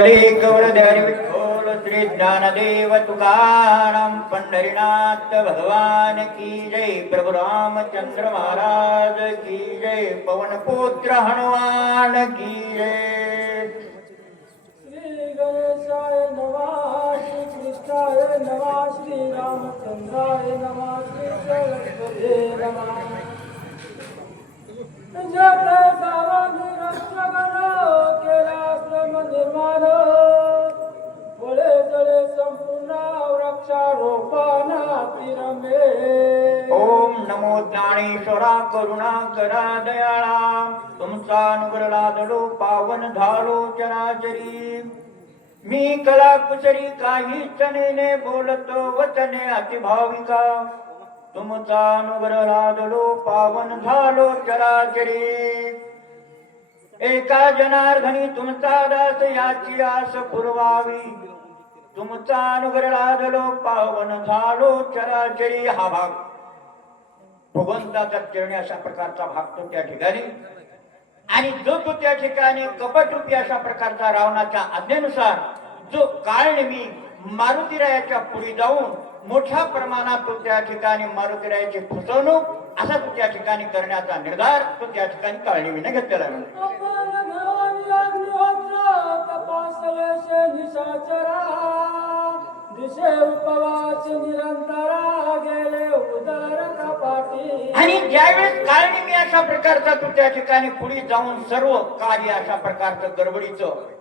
हरे श्री ज्ञानदेव तुकाराम पंढरीनाथ भगवान की जय प्रभु रामचंद्र महाराज की जय पवन पुत्र हनुमान की जय। श्री गणेशाय नमः श्री कृष्णाय नमः श्री रामचंद्राय नमः श्री सरस्वते नमः। ओम नमो ज्ञानेश्वरा करुणा करा दयाळा। तुमचा अनुग्रह लादलो पावन धालो चराचरी मी कलाकुशरी काही चनेने बोलतो वचने अतिभाविका। तुमचा अनुग्रह लादलो पावन झालो चराचरी एका जनार्दनी तुमचा दास याची आस पुरवावी। तुमचा अनुग्रह लादलो पावन झालो चराचरी हा भाग। भगवंताचा चरणी अशा प्रकारचा भाग तो त्या ठिकाणी। आणि जो तो त्या ठिकाणी कपटरूपी अशा प्रकारचा रावणाच्या आज्ञेनुसार जो काळनेमी मारुतीरायाच्या पुढे जाऊन मोठ्या प्रमाणात तो त्या ठिकाणी मारुतीरायाची फसवणूक असा तो त्या ठिकाणी करण्याचा निर्धार तो त्या ठिकाणी काळनेमीने घेतलेला दिशे उपवास निरंतरा गेले कपाटी आणि ज्यावेळेस काळनेमी अशा प्रकारचा तू त्या ठिकाणी पुढे जाऊन सर्व कार्य अशा प्रकारचं गडबडीचं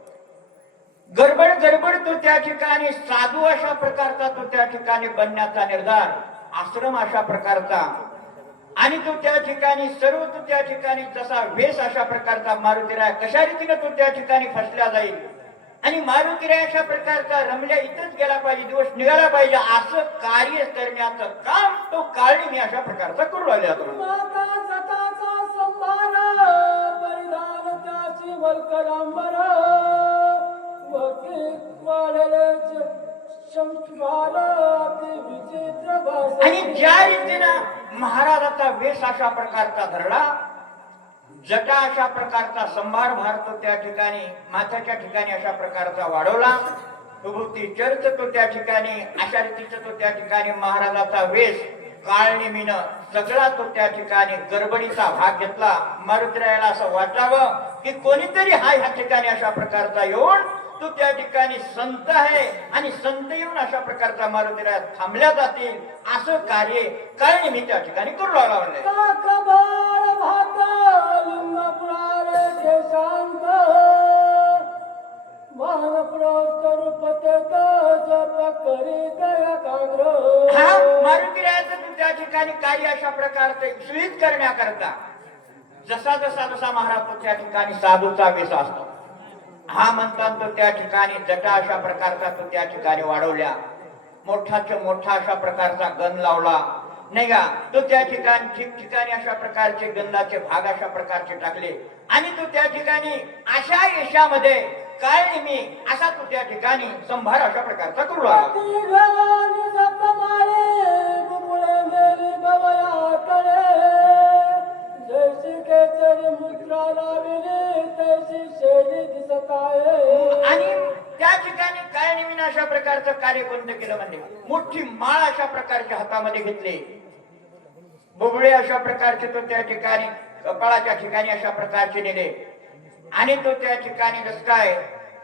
गडबड गडबड तो त्या ठिकाणी साधू अशा प्रकारचा तो त्या ठिकाणी बनण्याचा निर्धार आश्रम अशा प्रकारचा. आणि तो त्या ठिकाणी सर्व तो त्या ठिकाणी जसा वेश अशा प्रकारचा मारुतीराय कशा रीतीने तो त्या ठिकाणी फसल्या जाईल? आणि मारुतीराय अशा प्रकारचा रमल्या इथंच गेला पाहिजे दिवस निघाला पाहिजे असं कार्य करण्याचं काम तो काळी मी अशा प्रकारचा करू राहिला होता. आणि ज्या रीतीनं महाराजाचा वेश अशा प्रकारचा धरला जटा अशा प्रकारचा संभार भारतो त्या ठिकाणी माथ्याच्या ठिकाणी अशा प्रकारचा वाढवला विभूती चर्च तो त्या ठिकाणी अशा रीतीचा तो त्या ठिकाणी महाराजाचा वेश काळनिमीनं सगळा तो त्या ठिकाणी गडबडीचा भाग घेतला. मारुतीरायाला असं वाटावं की कोणीतरी हा ह्या ठिकाणी अशा प्रकारचा येऊन तो त्या ठिकाणी संत आहे आणि संत येऊन अशा प्रकारचा मारुतीराया थांबल्या जातील. असं कार्य काळनिमी त्या ठिकाणी करू मारुतीरायाचं तू त्या ठिकाणी काही अशा प्रकारचे विचलित करण्याकरता जसा जसा जसा महाराज त्या ठिकाणी साधूचा वेश असतो हा म्हणतात तो त्या ठिकाणी जटा अशा प्रकारचा तो त्या ठिकाणी वाढवल्या. मोठाच मोठा अशा प्रकारचा गण लावला. नाही का? तो त्या ठिकाणी ठिकठिकाणी अशा प्रकारचे गंधाचे भाग अशा प्रकारचे टाकले. आणि तो त्या ठिकाणी अशा यशामध्ये काय नेहमी असा तो त्या ठिकाणी संभार अशा प्रकारचा करू लागला. कार्य कोणतं केलं म्हणजे मोठी माळ अशा प्रकारच्या हातामध्ये घेतली. बुबळे अशा प्रकारचे तो त्या ठिकाणी कपाळाच्या ठिकाणी अशा प्रकारचे नेले. आणि तो त्या ठिकाणी कसं काय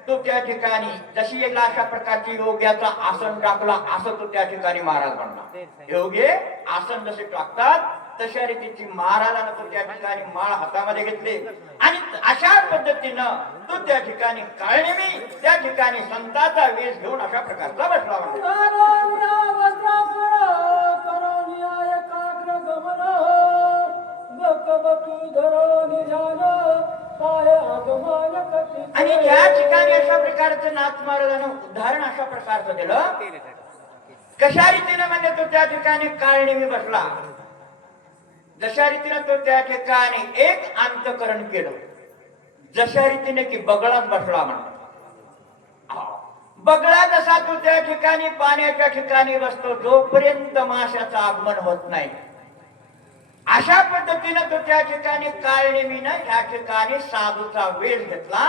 तो त्या ठिकाणी जशी एकला अशा प्रकारची योग्याचा आसन टाकला असं तो त्या ठिकाणी महाराज म्हणला योग्य आसन जसे टाकतात तशा रीतीची महाराजानं तो त्या ठिकाणी माळ हातामध्ये घेतले आणि अशा पद्धतीनं तो त्या ठिकाणी काळनेमी त्या ठिकाणी संताचा वेश घेऊन अशा प्रकारचा बसला म्हणजे आणि या ठिकाणी अशा प्रकारचं नाथ महाराजांना उदाहरण अशा प्रकारचं दिलं. कशा रीतीनं म्हणजे तो त्या ठिकाणी काळनेमी बसला? जशा रीतीनं तो त्या ठिकाणी एक अंतकरण केलं. जशा रीतीने की बगळात बसला म्हणतो बगळा जसा तो त्या ठिकाणी पाण्याच्या ठिकाणी बसतो जोपर्यंत माशाचं आगमन होत नाही अशा पद्धतीनं तो त्या ठिकाणी काळनेमीनं ह्या ठिकाणी साधूचा वेळ घेतला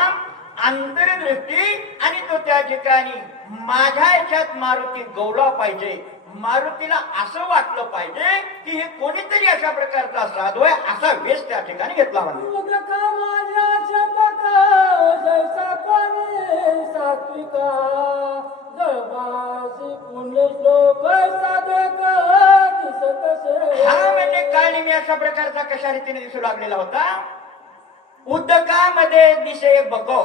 अंतरदृष्टी आणि तो त्या ठिकाणी माझ्या याच्यात मारुती गौला पाहिजे मारुतीला असं वाटलं पाहिजे की हे कोणीतरी अशा प्रकारचा साधू आहे असा वेश त्या ठिकाणी घेतला म्हणजे हा म्हणजे काळी मी अशा प्रकारचा कशा रीतीने दिसू लागलेला होता? उदकामध्ये दिशे बको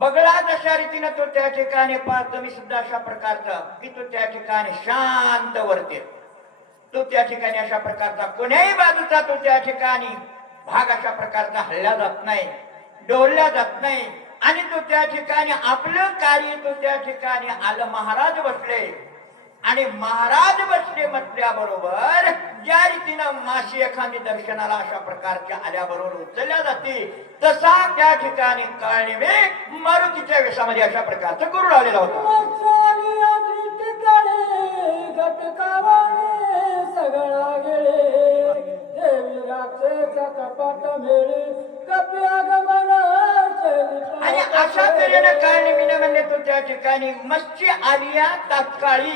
बगळा जशा रीतीनं तो त्या ठिकाणी पाहतो मी सुद्धा अशा प्रकारचा की तो त्या ठिकाणी शांत वरते तो त्या ठिकाणी अशा प्रकारचा कोण्याही बाजूचा तो त्या ठिकाणी भाग अशा प्रकारचा हल्ला जात नाही डोलल्या जात नाही. आणि तो त्या ठिकाणी आपलं कार्य तो त्या ठिकाणी आलं महाराज बसले. आणि महाराज बसले म्हटल्याबरोबर ज्या रीतीनं माशी एखादी दर्शनाला अशा प्रकारच्या आल्याबरोबर उचलल्या जाते तसा त्या ठिकाणी काळणीवे मारुतीच्या वेशामध्ये अशा प्रकारचं करून आलेला होता. आणि अशा तऱ्हेनं काळणीमीनं म्हणले तो त्या ठिकाणी मच्छी आलिया तात्काळी.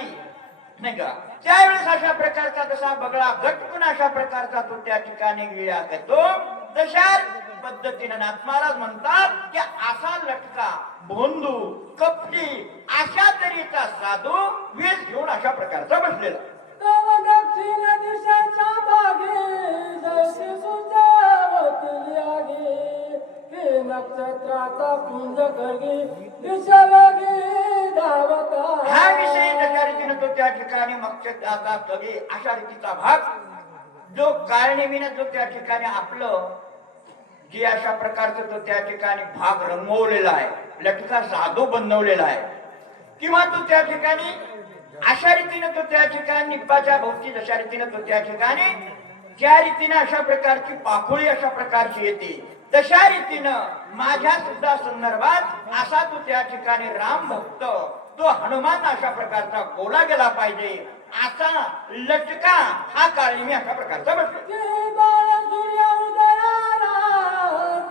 नाही का त्यावेळेस अशा प्रकारचा तसा बगळा गटकून अशा प्रकारचा तो त्या ठिकाणी गिळ्या करतो तशाच पद्धतीनं नाथ महाराज म्हणतात की असा लटका भोंदू कपटी अशा तऱ्हेचा साधू वेश घेऊन अशा प्रकारचा बसलेला. दक्षिण दिशेच्या मागे नक्षत्राचा पुंज करगी दिशा लागे हा विषय जशा रीतीनं तो त्या ठिकाणी मक्षदाचा कवी अशा रीतीचा भाग. जो काळनेमीनं जो त्या ठिकाणी आपलं जे अशा प्रकारचं तो त्या ठिकाणी भाग रंगवलेला आहे. लटका साधू बनवलेला आहे. किंवा तो त्या ठिकाणी अशा रीतीनं तो त्या ठिकाणी निप्पाच्या भोवती जशा रीतीनं तो त्या ठिकाणी ज्या रीतीनं अशा प्रकारची पाखोळी अशा प्रकारची येते तशा रीतीनं माझ्या सुद्धा संदर्भात असा तो त्या ठिकाणी राम भक्त तो हनुमान अशा प्रकारचा गोला गेला पाहिजे. असा लटका हा काळी मी अशा प्रकारचा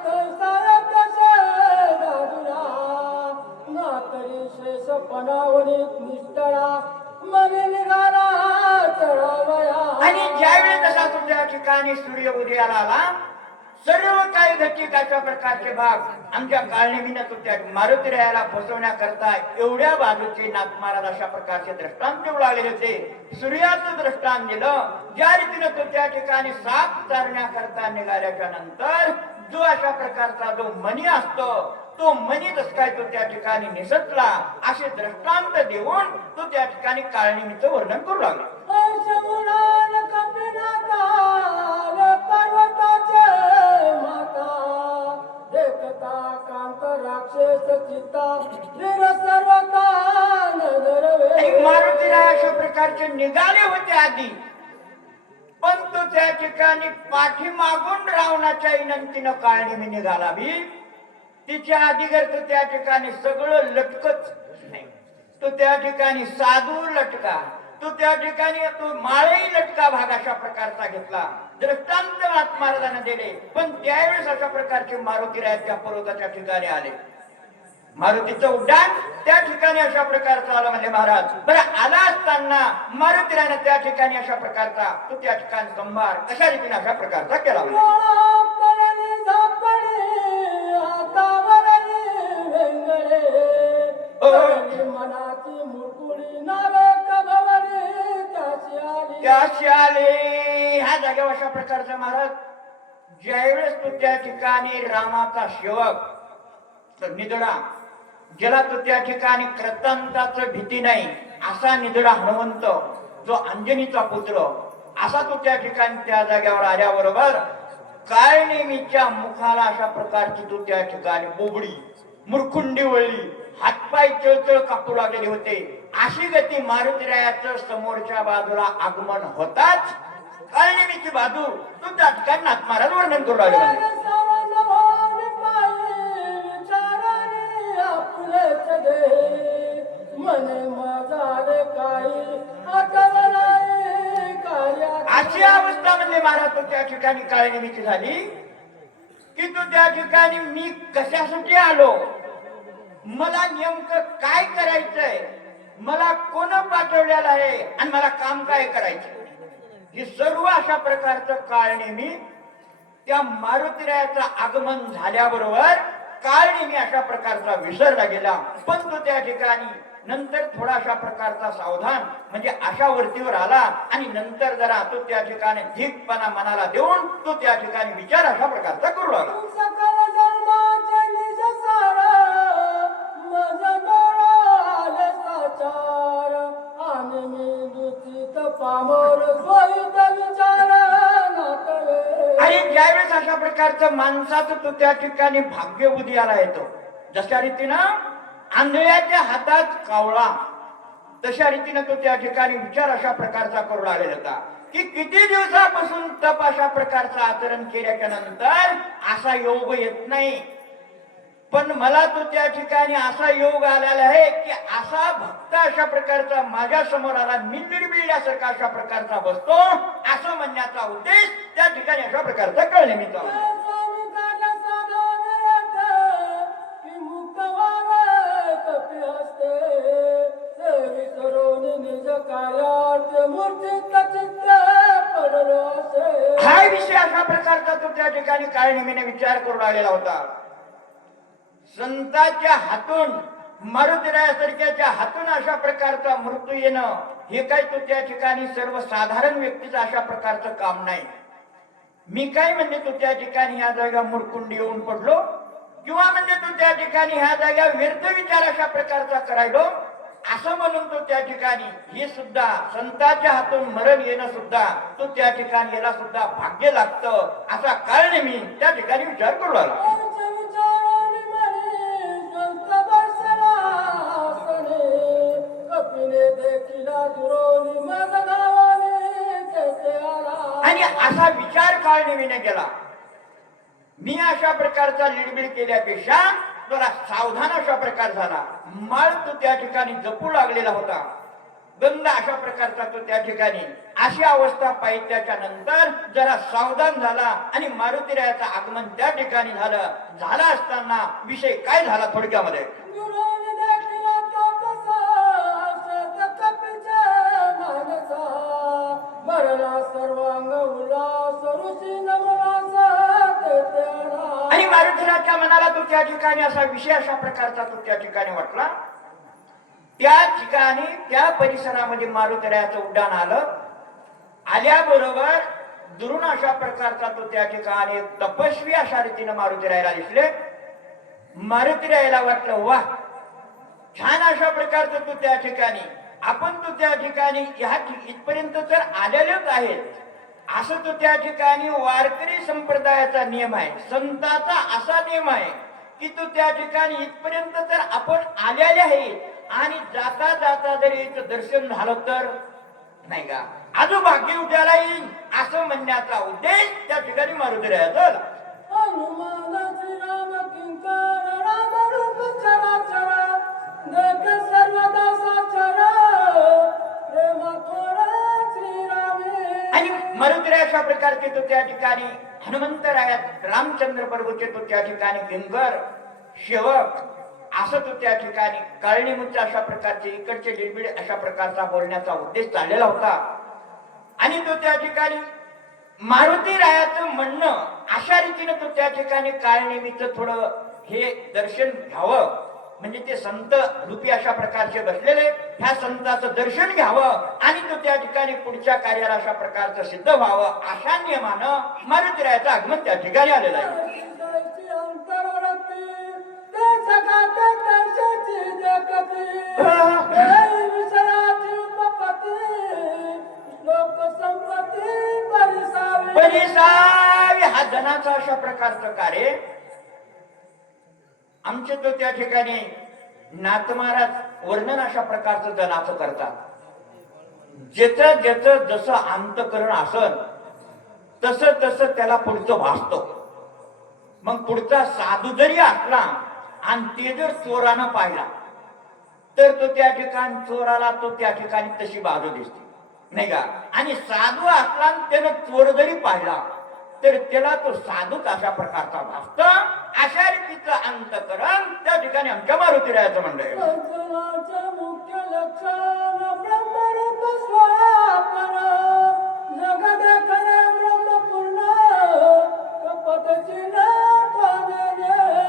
तैसा तसे आणि ज्यावेळेस असा तुमच्या ठिकाणी सूर्य उदयाला आला सर्व काही घटिक अशा प्रकारचे भाग. आमच्या काळणीमीनं तो मारुती रायाला फसवण्याकरता एवढ्या बाजूचे नाथ महाराज अशा प्रकारचे दृष्टांत देऊ लागलेले होते. सूर्याचं दृष्टांत दिलं. ज्या रीतीनं तो त्या ठिकाणी साप चारण्याकरता निघाल्याच्या नंतर जो अशा प्रकारचा जो मनी असतो तो मनी तस काय तो त्या ठिकाणी निसटला असे दृष्टांत देऊन तो त्या ठिकाणी काळणीमीचं वर्णन करू लागला. निघाले होते आधी. पण तो त्या ठिकाणी पाठीमागून रावणाच्या विनंतीनं काळणी मी निघाला बी तिच्या अधिगर त्या ठिकाणी सगळं लटकत नाही. तो त्या ठिकाणी साधू लटका. तो त्या ठिकाणी तो माळही लटका भाग अशा प्रकारचा घेतला. दृष्टांत महाराजांना दिले. पण त्यावेळेस अशा प्रकारचे मारुती राय त्या पर्वताच्या ठिकाणी आले. मारुतीचं उड्डाण त्या ठिकाणी अशा प्रकारचं आलं म्हणजे महाराज. बरं आला असताना मारुतीरानं त्या ठिकाणी अशा प्रकारचा तो त्या ठिकाणी संभार कशा रीतीने अशा प्रकारचा केला वेंगळे हो. ह्या जागेवर अशा प्रकारचा महाराज ज्यावेळेस तो त्या ठिकाणी रामाचा सेवक तर निधडा ज्याला तो त्या ठिकाणी क्रतांताच भीती नाही असा निधडा हनुमंत जो अंजनीचा पुत्र असा तो त्या ठिकाणी त्या जाग्यावर आल्याबरोबर काय नेहमीच्या मुखाला अशा प्रकारची तो त्या ठिकाणी बोबडी मुरकुंडी वळली हातपाय चळचळ कापू लागलेले होते अशी गती मारुतीरायाचं समोरच्या बाजूला आगमन होताच काय नेहमीची बाजू तो त्या ठिकाणी नाथ महाराज वर्णन करू लागले त्या ठिकाणी काळी निमित्त झाली की तू त्या ठिकाणी मी कशासाठी आलो? मला नेमकं काय करायचंय? मला कोण पाठवलेलं आहे? आणि मला काम काय करायचं हे सर्व अशा प्रकारचं काळ नेहमी त्या मारुतीरायाचं आगमन झाल्याबरोबर काळ नेहमी अशा प्रकारचा विसरला गेला. पण तो त्या ठिकाणी नंतर थोडाशा प्रकारचा सावधान म्हणजे अशा वरतीवर आला आणि नंतर जरा तो त्या ठिकाणी धीकपणा मनाला देऊन तो त्या ठिकाणी विचार अशा प्रकारचा करू लागला. आणि ज्यावेळेस अशा प्रकारचं माणसाचं तो त्या ठिकाणी भाग्य उदयाला येतो जशा रीतीनं आंधळ्याच्या हातात कावळा. तशा रीतीनं तो त्या ठिकाणी विचार अशा प्रकारचा करू लागलेला होता की किती दिवसापासून तप अशा प्रकारचं आचरण केल्याच्यानंतर असा योग येत नाही. पण मला तो त्या ठिकाणी असा योग आलेला आहे की असा भक्त अशा प्रकारचा माझ्यासमोर आला मी अशा प्रकारचा बसतो असं म्हणण्याचा उद्देश त्या ठिकाणी अशा प्रकारचा कळनिमित्त होता. त्या ठिकाणी विचार करू आलेला होता? संताच्या हातून मारुतीरायासारख्याच्या हातून अशा प्रकारचा मृत्यू येणं हे काय तो त्या ठिकाणी सर्वसाधारण व्यक्तीचं अशा प्रकारचं काम नाही. मी काय म्हणजे तो त्या ठिकाणी ह्या जागा मुरकुंड येऊन पडलो किंवा म्हणजे तो त्या ठिकाणी ह्या जागा व्यर्थ विचार अशा प्रकारचा करायलो असं म्हणून तो त्या ठिकाणी हे सुद्धा संतांच्या हातून मरण येणं सुद्धा तो त्या ठिकाणी याला सुद्धा भाग्य लागतं असा कारण मी त्या ठिकाणी विचार करू लागला. मग आणि असा विचार काळनिमीने केला. मी अशा प्रकारचा लिडबिड केल्यापेक्षा जरा सावधान अशा प्रकार झाला माळ तो त्या ठिकाणी जपू लागलेला होता गंध अशा प्रकारचा तो त्या ठिकाणी अशी अवस्था पाहिजे त्याच्या नंतर जरा सावधान झाला आणि मारुतीरायाचं आगमन त्या ठिकाणी झालं झाला असताना विषय काय झाला थोडक्यामध्ये सर्वांग उल्हास ऋषी नमनासा आणि मारुतीराच्या मनाला तो त्या ठिकाणी असा विषय अशा प्रकारचा तो त्या ठिकाणी वाटला? त्या ठिकाणी त्या परिसरामध्ये मारुतीरायाचं उड्डाण आलं. आल्याबरोबर दुरून अशा प्रकारचा तो त्या ठिकाणी तपस्वी अशा रीतीनं मारुतीरायाला दिसले. मारुतीरायाला वाटलं वा छान अशा प्रकारचं तू त्या ठिकाणी आपण तू त्या ठिकाणी ह्या इथपर्यंत तर आलेलेच आहेत. असं तो त्या ठिकाणी वारकरी संप्रदायाचा नियम आहे. संताचा असा नियम आहे की तो त्या ठिकाणी इथपर्यंत तर आपण आलेले आहे आणि जाता जाता जर याचं दर्शन झालं तर? नाही का? अजून भाग्य उद्याला येईल असं म्हणण्याचा उद्देश त्या ठिकाणी मारुती राहायचा हनुमान श्रीराम किंकर राम रूप चरा देख आणि मरुद्रे अशा प्रकारचे तो त्या ठिकाणी हनुमंतरायात रामचंद्र प्रभूचे तो त्या ठिकाणी किंकर शेवक असं तो त्या ठिकाणी काळणीमुच्या अशा प्रकारचे इकडचे लिडबिड अशा प्रकारचा बोलण्याचा उद्देश चाललेला होता. आणि तो त्या ठिकाणी मारुती रायाचं म्हणणं अशा रीतीने तो त्या ठिकाणी काळनेमीचं थोडं हे दर्शन घ्यावं. म्हणजे ते संत रूपी अशा प्रकारचे बसलेले ह्या संताचं दर्शन घ्यावं आणि तो त्या ठिकाणी पुढच्या कार्याला अशा प्रकारचं सिद्ध व्हावं अशा नियमानं मारुती रायाचं आगमन त्या ठिकाणी आलेलं आहे. हे हा धनाचा अशा प्रकारचं कार्य आमचे तर त्या ठिकाणी नाथ महाराज वर्णन अशा प्रकारचं धनाचं करतात. ज्याचं ज्याचं जसं अंतकरण असन तसं तसं त्याला पुढचं भासतं. मग पुढचा साधू जरी असला आणि ते जर चोरानं पाहिला तर तो त्या ठिकाणी चोराला तो त्या ठिकाणी तशी बाजू दिसते. नाही का? आणि साधू असला आणि त्यानं चोर जरी पाहिला तर त्याला तो साधूच अशा प्रकारचा भासतो. अशा रीतीचं अंतकरण त्या ठिकाणी आमच्या मारुतीरायाचं दर्शनाचे मुख्य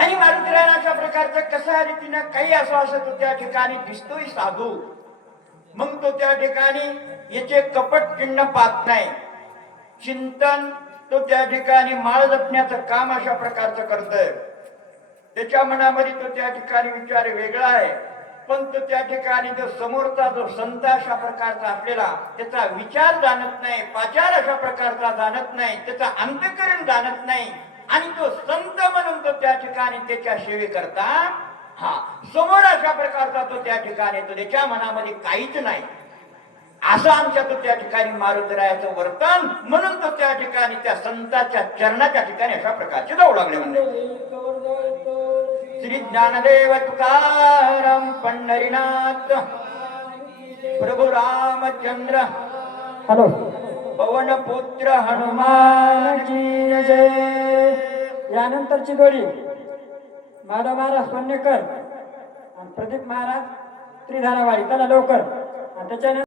आणि मारुतीरायण अशा प्रकारचं कशा रीतीनं काही असं असं तो त्या ठिकाणी दिसतोय साधू. मग तो त्या ठिकाणी याचे कपट चिन्ह पाहत नाही. चिंतन तो त्या ठिकाणी माळ जपण्याचं काम अशा प्रकारचं करतोय. त्याच्या मनामध्ये तो त्या ठिकाणी विचार वेगळा आहे. पण तो त्या ठिकाणी जो समोरचा जो संत अशा प्रकारचा असलेला त्याचा विचार जाणत नाही पाचार अशा प्रकारचा जाणत नाही त्याचा अंतकरण जाणत नाही. आणि तो संत म्हणून तो त्या ठिकाणी त्याच्या सेवे करता हा समोर अशा प्रकारचा तो त्या ठिकाणी तो त्याच्या मनामध्ये काहीच नाही. असं आमच्या तो त्या ठिकाणी मारुतरायाचं वर्तन म्हणून तो त्या ठिकाणी त्या संताच्या चरणाच्या ठिकाणी अशा प्रकारचे जाऊ लागले म्हणजे श्री ज्ञानदेव तुकाराम पंढरीनाथ प्रभू रामचंद्र हॅलो. पवन पुत्र हनुमान जय. यानंतरची जोडी माधव महाराज सोन्नेकर आणि प्रदीप महाराज त्रिधारावाडी त्याला लवकर. आणि त्याच्यानंतर